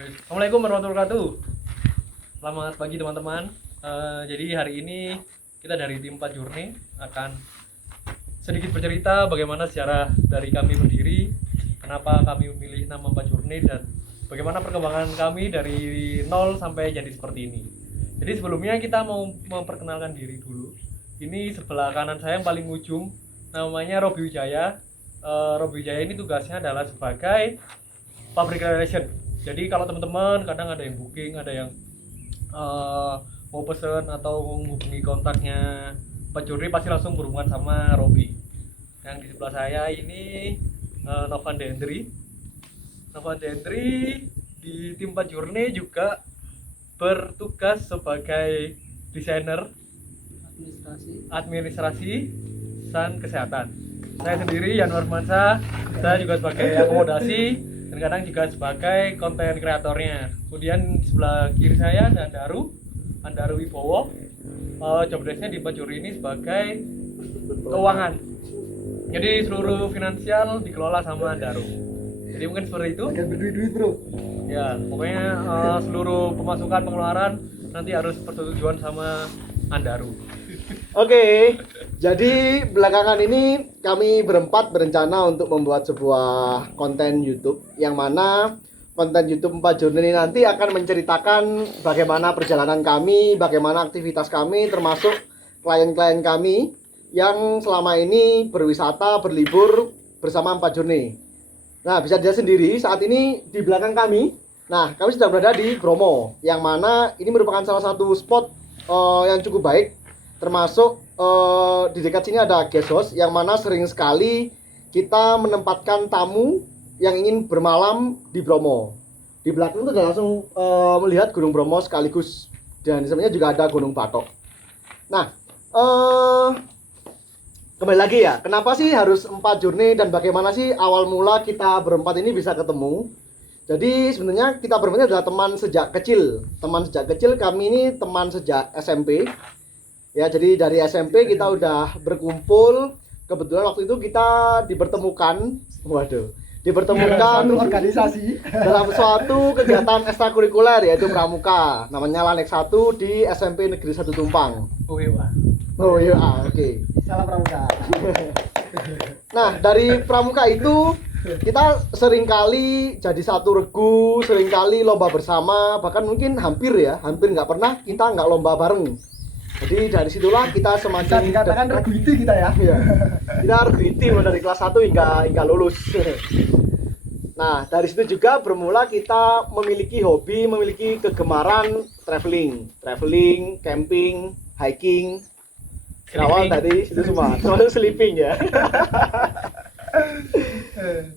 Assalamualaikum warahmatullahi wabarakatuh. Selamat pagi teman-teman. Jadi hari ini kita dari tim 4 Journey akan sedikit bercerita bagaimana sejarah dari kami berdiri, kenapa kami memilih nama 4 Journey dan bagaimana perkembangan kami dari nol sampai jadi seperti ini. Jadi sebelumnya kita mau memperkenalkan diri dulu. Ini sebelah kanan saya yang paling ujung namanya Robi Wijaya. Robi Wijaya ini tugasnya adalah sebagai public relation. Jadi kalau teman-teman kadang ada yang booking, ada yang mau pesen atau menghubungi kontaknya Pak Juri, pasti langsung berhubungan sama Robi. Yang di sebelah saya ini Novan Dendri. Novan Dendri di tim Pak Jurni juga bertugas sebagai desainer administrasi dan kesehatan. Saya sendiri Yanwar Mansa, saya juga sebagai akomodasi dan kadang juga sebagai konten kreatornya. Kemudian di sebelah kiri saya ada Andaru Wibowo. Job desk-nya di Pajuri ini sebagai keuangan. Jadi seluruh finansial dikelola sama Andaru. Jadi mungkin seperti itu. Agak berduit-duit bro. Ya, pokoknya seluruh pemasukan pengeluaran nanti harus persetujuan sama Andaru. Oke, jadi belakangan ini kami berempat berencana untuk membuat sebuah konten YouTube yang mana konten YouTube 4 Journey ini nanti akan menceritakan bagaimana perjalanan kami, bagaimana aktivitas kami, termasuk klien-klien kami yang selama ini berwisata, berlibur bersama 4 Journey. Nah, bisa dilihat sendiri saat ini di belakang kami. Nah, kami sedang berada di Bromo, yang mana ini merupakan salah satu spot yang cukup baik. Termasuk di dekat sini ada guest house yang mana sering sekali kita menempatkan tamu yang ingin bermalam di Bromo. Di belakang itu langsung melihat Gunung Bromo sekaligus, dan di sampingnya juga ada Gunung Batok. Nah, kembali lagi ya, kenapa sih harus 4 Journey dan bagaimana sih awal mula kita berempat ini bisa ketemu? Jadi sebenarnya kita berempat ini adalah teman sejak kecil. Teman sejak kecil, kami ini teman sejak SMP. Ya, jadi dari SMP kita udah berkumpul. Kebetulan waktu itu kita dipertemukan organisasi dalam suatu kegiatan ekstrakurikuler yaitu pramuka, namanya Lanek 1 di SMP Negeri 1 Tumpang. Oh iya. Oke. salam pramuka. Nah, dari pramuka itu kita seringkali jadi satu regu, seringkali lomba bersama, bahkan mungkin hampir nggak pernah kita nggak lomba bareng. Jadi dari situlah kita semakin Dikatakan regu itu kita ya. Iya. Kita regu inti dari kelas 1 hingga lulus. Nah, dari situ juga bermula kita memiliki hobi, memiliki kegemaran traveling, camping, hiking. Awal tadi itu semua, termasuk sleeping ya.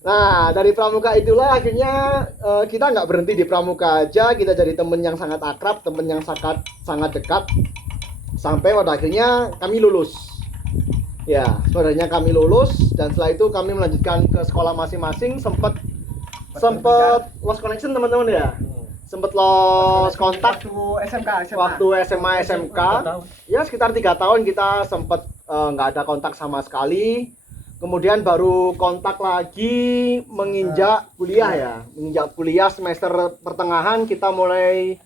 Nah, dari pramuka itulah akhirnya kita nggak berhenti di pramuka aja, kita jadi temen yang sangat akrab, temen yang sangat dekat. Sampai pada akhirnya kami lulus. Ya, saudaranya kami lulus dan setelah itu kami melanjutkan ke sekolah masing-masing, sempat lost connection teman-teman ya. Sempat lost kontak waktu SMA SMK. Ya, sekitar 3 tahun kita sempat nggak ada kontak sama sekali. Kemudian baru kontak lagi menginjak kuliah ya. Menginjak kuliah semester pertengahan kita mulai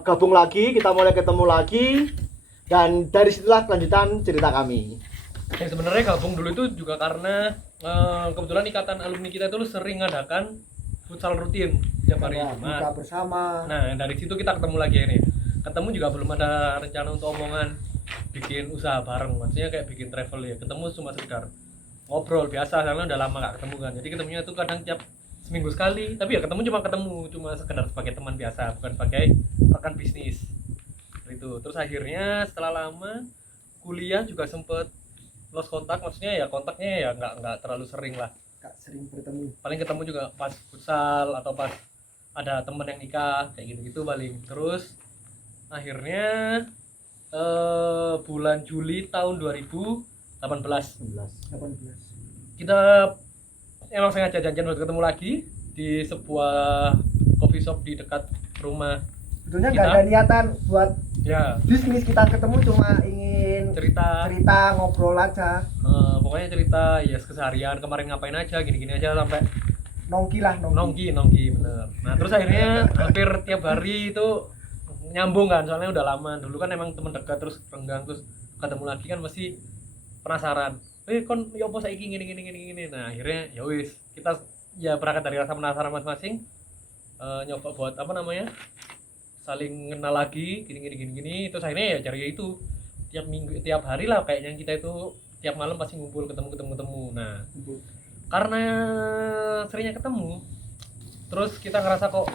gabung lagi, kita mulai ketemu lagi, dan dari situlah kelanjutan cerita kami. Sebenarnya gabung dulu itu juga karena kebetulan ikatan alumni kita itu sering ngadakan futsal rutin tiap hari Jumat. Buka bersama. Nah, dari situ kita ketemu lagi ini. Ketemu juga belum ada rencana untuk omongan bikin usaha bareng, maksudnya kayak bikin travel ya. Ketemu cuma sekedar ngobrol biasa karena udah lama gak ketemu kan. Jadi ketemunya itu kadang tiap seminggu sekali, tapi ya ketemu cuma sekedar sebagai teman biasa, bukan sebagai rekan bisnis itu. Terus akhirnya setelah lama kuliah juga sempet lost kontak, maksudnya ya kontaknya ya nggak terlalu sering lah, Gak sering bertemu. paling ketemu juga pas futsal atau pas ada temen yang nikah kayak gitu paling. Terus akhirnya bulan Juli tahun 2018 kita emang sengaja janjian buat ketemu lagi di sebuah coffee shop di dekat rumah. Sebetulnya Kita? nggak ada niatan buat Ya, bisnis, kita ketemu cuma ingin cerita ngobrol aja. pokoknya cerita ya keseharian kemarin ngapain aja, gini-gini aja, sampai nongki lah nongki bener. Nah terus akhirnya hampir tiap hari itu nyambung kan, soalnya udah lama. Dulu kan emang teman dekat, terus renggang, terus ketemu lagi kan mesti penasaran. Kon ya apa saiki gini. Nah akhirnya ya wis, kita ya berangkat dari rasa penasaran masing-masing, nyoba buat apa namanya, saling kenal lagi gini. Terus akhirnya ya cari itu tiap minggu, tiap hari lah kayaknya kita itu tiap malam pasti ngumpul ketemu. Nah karena seringnya ketemu, terus kita ngerasa kok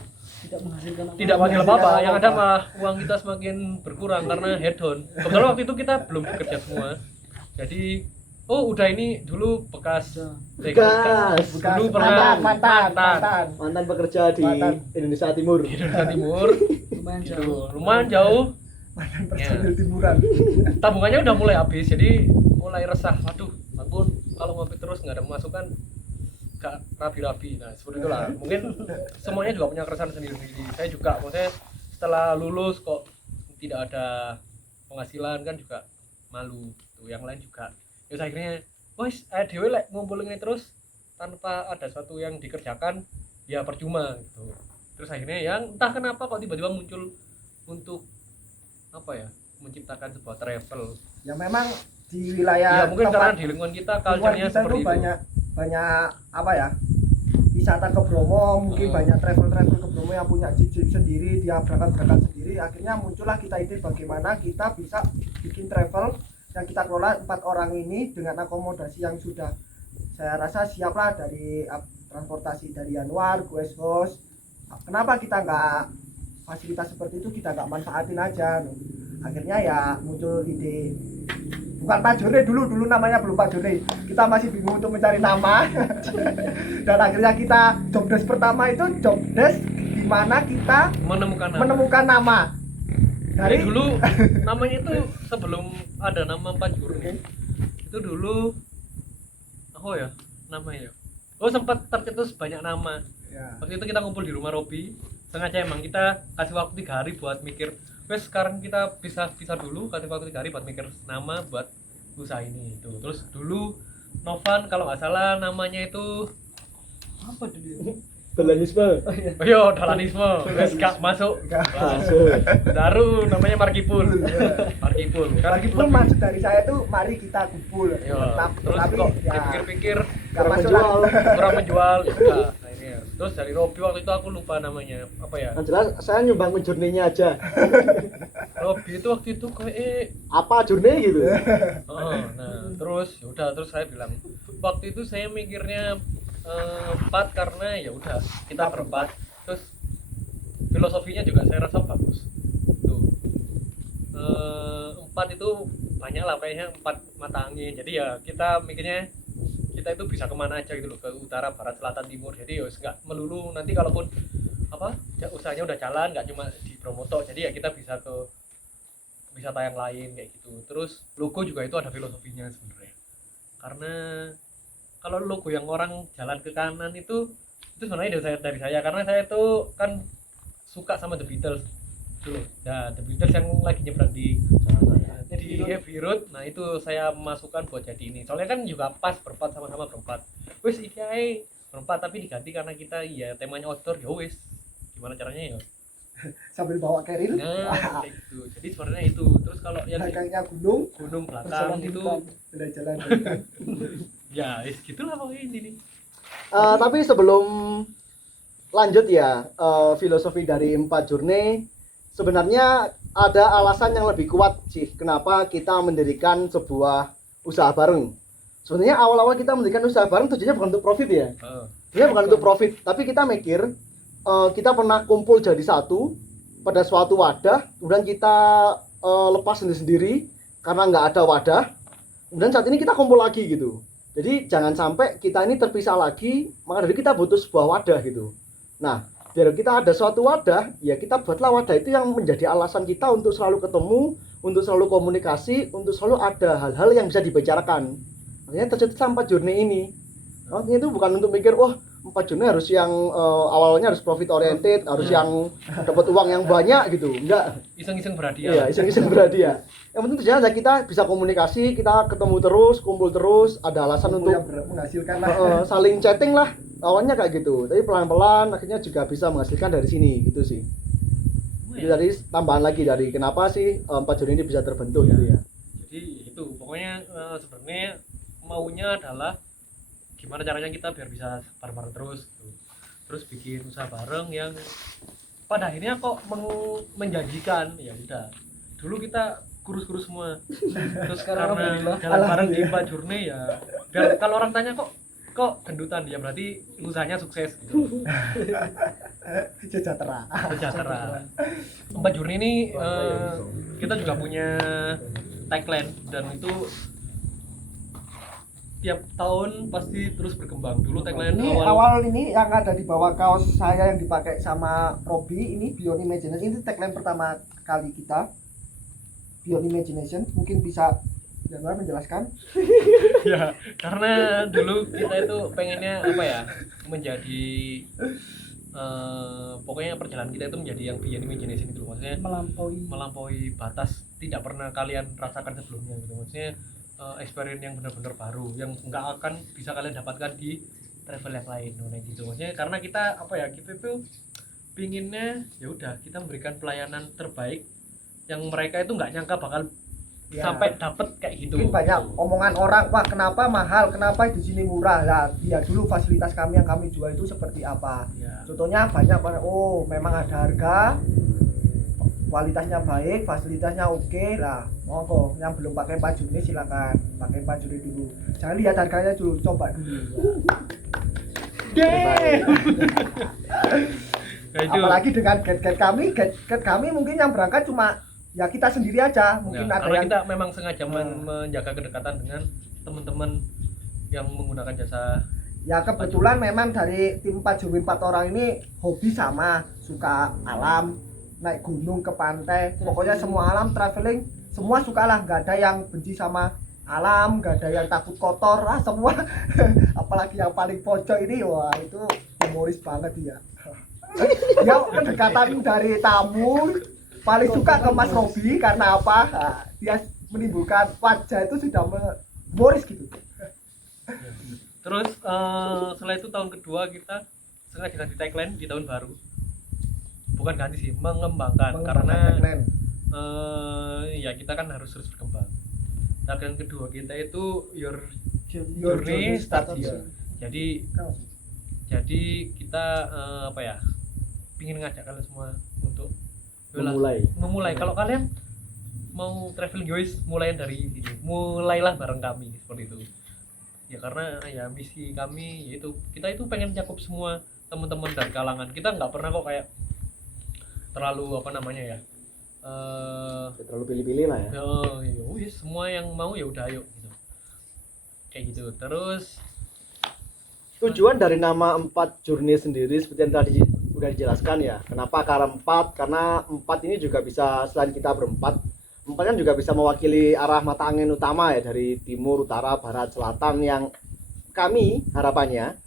tidak menghasilkan apa-apa, yang ada mah uang kita semakin berkurang karena head down. Kebetulan waktu itu kita belum bekerja semua, jadi udah ini dulu bekas dulu pernah mantan bekerja di Indonesia Timur. Lumayan jauh. mantan personil timuran. Tabungannya udah mulai habis, jadi mulai resah. Waduh, ampun, kalau ngopi terus nggak ada pemasukan, nggak rapi-rapi. Nah seperti itulah. Mungkin semuanya juga punya keresahan sendiri-sendiri. Saya juga, maksudnya setelah lulus kok tidak ada penghasilan kan juga malu. Tuh yang lain juga. Terus akhirnya, wes, dewe lek ngumpulin ini terus tanpa ada sesuatu yang dikerjakan, ya percuma gitu. Terus akhirnya yang entah kenapa kok tiba-tiba muncul untuk apa ya, menciptakan sebuah travel. Ya memang di wilayah ya mungkin karena di lingkungan kita culture-nya seperti itu. Banyak apa ya, wisata ke Bromo, mungkin banyak travel ke Bromo yang punya jeep sendiri, dia berangkat sendiri. Akhirnya muncullah kita ide bagaimana kita bisa bikin travel yang kita kelola 4 orang ini dengan akomodasi yang sudah saya rasa siaplah, dari transportasi dari Januar, guest house. Kenapa kita nggak fasilitas seperti itu kita nggak manfaatin aja? Akhirnya ya muncul ide, bukan Pak Jone dulu namanya belum Pak Jone, kita masih bingung untuk mencari nama. Dan akhirnya kita job desk pertama itu job desk di mana kita menemukan nama. Dari dulu namanya itu sebelum ada nama Pak Jurni itu dulu namanya sempat tercetus banyak nama ya. Waktu itu kita ngumpul di rumah Robi, sengaja emang kita kasih waktu 3 hari buat mikir, wes sekarang kita bisa dulu, kasih waktu 3 hari buat mikir nama buat usaha ini itu. Terus dulu Novan kalau nggak salah namanya itu apa dulu? Dalanisme. Dalanisme. Wes gak masuk. Baru namanya Markipul. Markipul maksud dari saya tuh mari kita kumpul. Terus tapi kok ya, dipikir-pikir kurang menjual. Ya, akhirnya. Terus dari Robi waktu itu aku lupa namanya apa ya? Yang jelas saya nyumbang journey-nya aja. Robi itu waktu itu kayak apa journey gitu. Nah, terus saya bilang waktu itu saya mikirnya 4 karena ya udah kita berempat, terus filosofinya juga saya rasa bagus tuh. 4 itu banyak lah kayaknya, 4 mata angin, jadi ya kita mikirnya kita itu bisa kemana aja gitu loh, ke utara, barat, selatan, timur. Jadi ya nggak melulu nanti kalaupun apa ya, usahanya udah jalan nggak cuma di Bromoto, jadi ya kita bisa ke wisata yang lain kayak gitu. Terus logo juga itu ada filosofinya sebenarnya, karena kalau logo yang orang jalan ke kanan itu sebenarnya dari saya karena saya itu kan suka sama The Beatles dulu. Nah, The Beatles yang lagi nyebrang di Abbey Road, nah itu saya masukkan buat jadi ini. Soalnya kan juga pas berempat, sama-sama berempat. Wes iki ae berempat tapi diganti karena kita ya temanya outdoor, ya wes. Gimana caranya ya? Sambil bawa keril. Nah, kayak gitu. Jadi sebenarnya itu. Terus kalau yang belakangnya gunung belakang itu jalan. Ya, gitulah pokoknya ini nih. Tapi sebelum lanjut ya, filosofi dari 4 journey sebenarnya ada alasan yang lebih kuat sih kenapa kita mendirikan sebuah usaha bareng. Sebenarnya awal-awal kita mendirikan usaha bareng tujuannya bukan untuk profit ya. Sebenarnya bukan untuk profit, tapi kita mikir kita pernah kumpul jadi satu pada suatu wadah, kemudian kita lepas sendiri-sendiri karena nggak ada wadah. Kemudian saat ini kita kumpul lagi gitu. Jadi jangan sampai kita ini terpisah lagi, maka dari kita butuh sebuah wadah gitu. Nah, biar kita ada suatu wadah, ya kita buatlah wadah itu yang menjadi alasan kita untuk selalu ketemu, untuk selalu komunikasi, untuk selalu ada hal-hal yang bisa dibicarakan. Makanya tercetus 4 journey ini. Artinya itu bukan untuk mikir, wah 4 journey harus yang awalnya harus profit oriented, harus yang dapat uang yang banyak gitu. Enggak. Iseng-iseng berhadiah. Iya, iseng-iseng berhadiah. Yang penting tujuannya adalah kita bisa komunikasi, kita ketemu terus, kumpul terus, ada alasan kumpul untuk yang menghasilkan lah. Saling chatting lah. awalnya kayak gitu, tapi pelan-pelan akhirnya juga bisa menghasilkan dari sini gitu sih. Itu Ya. tadi tambahan lagi dari kenapa sih 4 Juni ini bisa terbentuk gitu ya. Jadi itu pokoknya sebenarnya maunya adalah gimana caranya kita biar bisa bareng-bareng terus gitu. Terus bikin usaha bareng yang pada akhirnya kok menjanjikan. Ya udah, dulu kita kurus-kurus semua, terus Sekarang karena alhamdulillah. jalan bareng di Pak Jurne ya, dan kalau orang tanya kok gendutan, ya berarti usahanya sukses gitu. Sejahtera. Sejahtera. Empat Jurni ini kita juga punya tagline, dan itu tiap tahun pasti terus berkembang. Dulu tagline Ini awal ini yang ada di bawah kaos saya yang dipakai sama Robi, ini Beyond Imagination. Ini tagline pertama kali kita, Beyond Imagination. Mungkin bisa Januar menjelaskan. ya, karena dulu kita itu pengennya apa ya, menjadi pokoknya perjalanan kita itu menjadi yang beyond imagination itu, maksudnya melampaui batas tidak pernah kalian rasakan sebelumnya gitu. Maksudnya experience yang benar-benar baru yang nggak akan bisa kalian dapatkan di travel yang lain, gitu. Maksudnya karena kita apa ya, kita itu pinginnya ya udah kita memberikan pelayanan terbaik yang mereka itu nggak nyangka bakal Ya. sampai dapet kayak gitu. Mungkin banyak omongan orang, wah kenapa mahal, kenapa di sini murah. Nah, lihat dulu fasilitas kami yang kami jual itu seperti apa. Ya. Contohnya banyak, oh memang ada harga, kualitasnya baik, fasilitasnya oke lah. Monggo, yang belum pakai Pak Jurni silakan pakai Pak Jurni dulu. Jangan lihat harganya dulu, coba dulu. Nah, itu. Apalagi dengan guide kami mungkin yang berangkat cuma ya kita sendiri aja, mungkin Ya, ada karena yang kita memang sengaja menjaga kedekatan dengan teman-teman yang menggunakan jasa. ya kebetulan memang dari tim 4 Jurni 4 orang ini hobi sama, suka alam, naik gunung ke pantai, pokoknya semua alam, traveling, semua suka lah, nggak ada yang benci sama alam, nggak ada yang takut kotor lah, semua. Apalagi yang paling pojok ini, wah itu humoris banget dia. Ya kedekatan dari tamu paling suka ke Mas Robi karena apa? Nah, dia menimbulkan wajah itu sudah humoris gitu. Terus setelah itu tahun kedua kita sengaja ganti tagline di tahun baru. Bukan ganti sih, mengembangkan karena tagline. Ya kita kan harus terus berkembang. Tagline kedua kita itu your Your journey journey start starts here. Jadi kita apa ya? Pingin ngajak kalian semua untuk memulai. Kalau kalian mau traveling guys, mulai dari ini, mulailah bareng kami seperti itu. Ya karena ya misi kami yaitu kita itu pengen nyakup semua teman-teman dari kalangan. Kita nggak pernah kok kayak terlalu apa namanya ya, Terlalu pilih-pilih lah ya. ya wis, semua yang mau ya udah ayo gitu. Kayak gitu. Terus Tujuan dari nama 4 Jurni sendiri seperti yang tadi udah dijelaskan ya. Kenapa karena 4? Karena 4 ini juga bisa, selain kita berempat, 4 kan juga bisa mewakili arah mata angin utama ya, dari timur, utara, barat, selatan, yang kami harapannya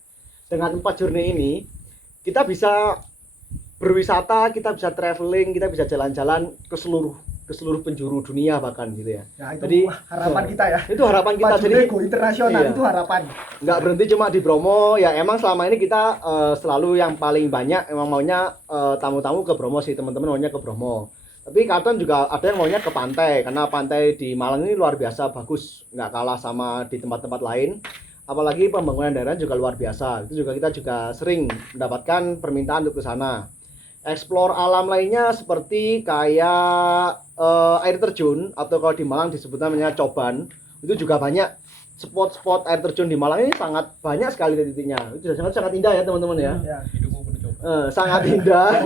dengan 4 Jurni ini kita bisa berwisata, kita bisa traveling, kita bisa jalan-jalan ke seluruh penjuru dunia bahkan gitu ya. Ya, itu Jadi harapan kita ya. itu harapan kita. Pak Jurni Jadi go internasional, iya, itu harapan. nggak berhenti cuma di Bromo ya. Emang selama ini kita selalu yang paling banyak emang maunya tamu-tamu ke Bromo sih, teman-teman maunya ke Bromo. Tapi kadang juga ada yang maunya ke pantai, karena pantai di Malang ini luar biasa bagus, nggak kalah sama di tempat-tempat lain. Apalagi pembangunan daerah juga luar biasa. Itu juga kita juga sering mendapatkan permintaan untuk ke sana. Explore alam lainnya seperti kayak air terjun, atau kalau di Malang disebut namanya Coban, itu juga banyak. Spot-spot air terjun di Malang ini sangat banyak sekali titiknya. Itu sangat indah ya teman-teman ya. Ya. hidupmu penuh coba. Sangat indah.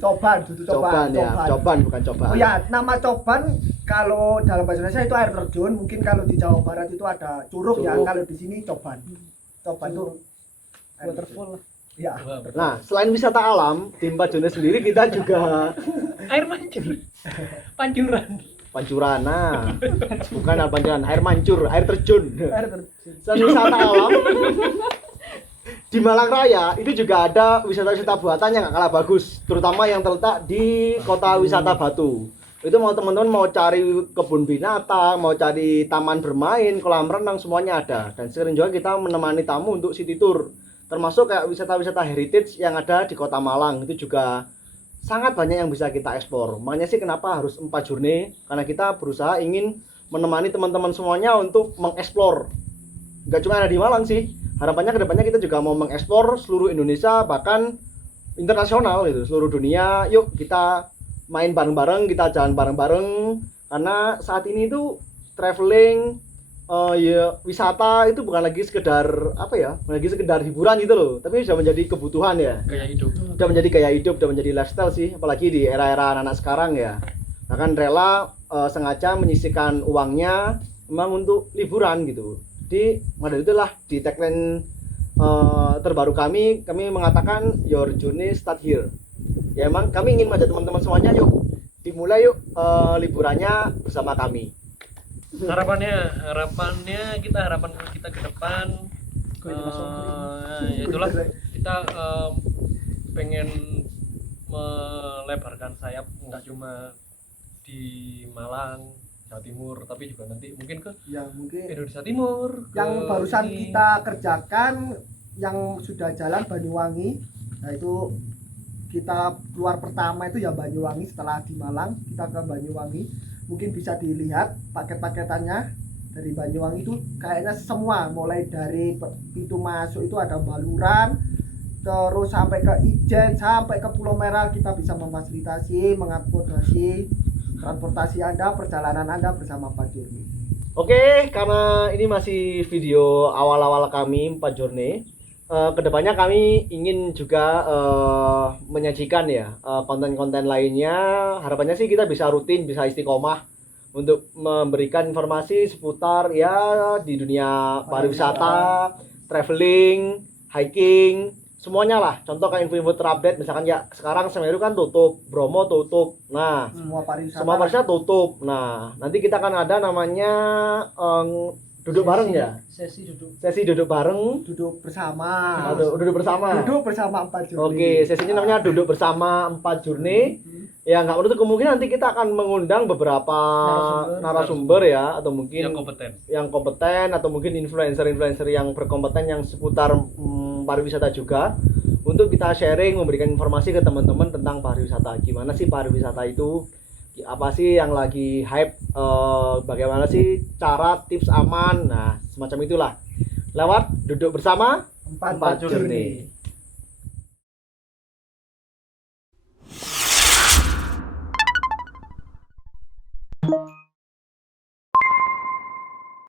Coban, itu Coban ya, Coban bukan Coban. Oh ya, nama Coban kalau dalam bahasa Indonesia itu air terjun, mungkin kalau di Jawa Barat itu ada curug ya, Curug. kalau di sini Coban. Coban itu Waterfall lah. ya. Nah, selain wisata alam, di 4 Jurni sendiri kita juga Air mancur, pancuran. pancuran. Nah, bukan pancuran, air mancur, air terjun. Air terjun. Selain wisata alam, di Malang Raya itu juga ada wisata-wisata buatan yang nggak kalah bagus, terutama yang terletak di kota wisata Batu. Itu mau teman-teman mau cari kebun binatang, mau cari taman bermain, kolam renang, semuanya ada. Dan sering juga kita menemani tamu untuk city tour. termasuk kayak wisata-wisata heritage yang ada di Kota Malang itu juga sangat banyak yang bisa kita eksplor. Makanya sih kenapa harus 4 journey, karena kita berusaha ingin menemani teman-teman semuanya untuk mengeksplor. Nggak cuma ada di Malang sih, harapannya kedepannya kita juga mau mengeksplor seluruh Indonesia, bahkan internasional gitu, seluruh dunia. Yuk kita main bareng-bareng, kita jalan bareng-bareng, karena saat ini itu traveling, ya wisata itu bukan lagi sekedar apa ya, bukan lagi sekedar hiburan gitu loh, tapi sudah menjadi kebutuhan ya, Gaya hidup. sudah menjadi gaya hidup, sudah menjadi lifestyle sih, apalagi di era-era anak-anak sekarang ya. Bahkan rela sengaja menyisihkan uangnya memang untuk liburan gitu. Jadi maka dari itulah di tagline terbaru kami mengatakan your journey start here. Ya emang kami ingin mengajak teman-teman semuanya, yuk dimulai yuk liburannya bersama kami. Harapan kita ke depan ya itulah kita pengen melebarkan sayap nggak cuma di Malang, Jawa Timur, tapi juga nanti mungkin ke yang mungkin Indonesia Timur, yang ke barusan ini. kita kerjakan yang sudah jalan Banyuwangi. Nah itu kita keluar pertama itu ya Banyuwangi, setelah di Malang kita ke Banyuwangi. Mungkin bisa dilihat paket-paketannya dari Banyuwangi itu kayaknya semua, mulai dari pintu masuk itu ada baluran, terus sampai ke Ijen, sampai ke Pulau Merah kita bisa memfasilitasi, mengakomodasi transportasi Anda, perjalanan Anda bersama Pak Journey. Oke, karena ini masih video awal-awal kami 4 journey, kedepannya kami ingin juga menyajikan ya konten-konten lainnya. Harapannya sih kita bisa rutin, bisa istiqomah untuk memberikan informasi seputar ya di dunia pariwisata, traveling, hiking, semuanya lah. Contoh kayak info-info terupdate, misalkan ya sekarang Semeru kan tutup, Bromo tutup. Nah, Semua pariwisata. semua pariwisata tutup. Nah, nanti kita akan ada namanya duduk bareng ya. Sesi duduk bareng Duduk bersama. atau duduk bersama. Duduk bersama 4 journey. Oke, sesinya namanya duduk bersama 4 journey. Ya nggak menutup kemungkinan nanti kita akan mengundang beberapa narasumber ya, atau mungkin yang kompeten. atau mungkin influencer-influencer yang berkompeten yang seputar pariwisata juga, untuk kita sharing, memberikan informasi ke teman-teman tentang pariwisata. Gimana sih pariwisata itu? Apa sih yang lagi hype? Bagaimana sih cara tips aman? Nah, semacam itulah. Lewat duduk bersama 4 4 journey.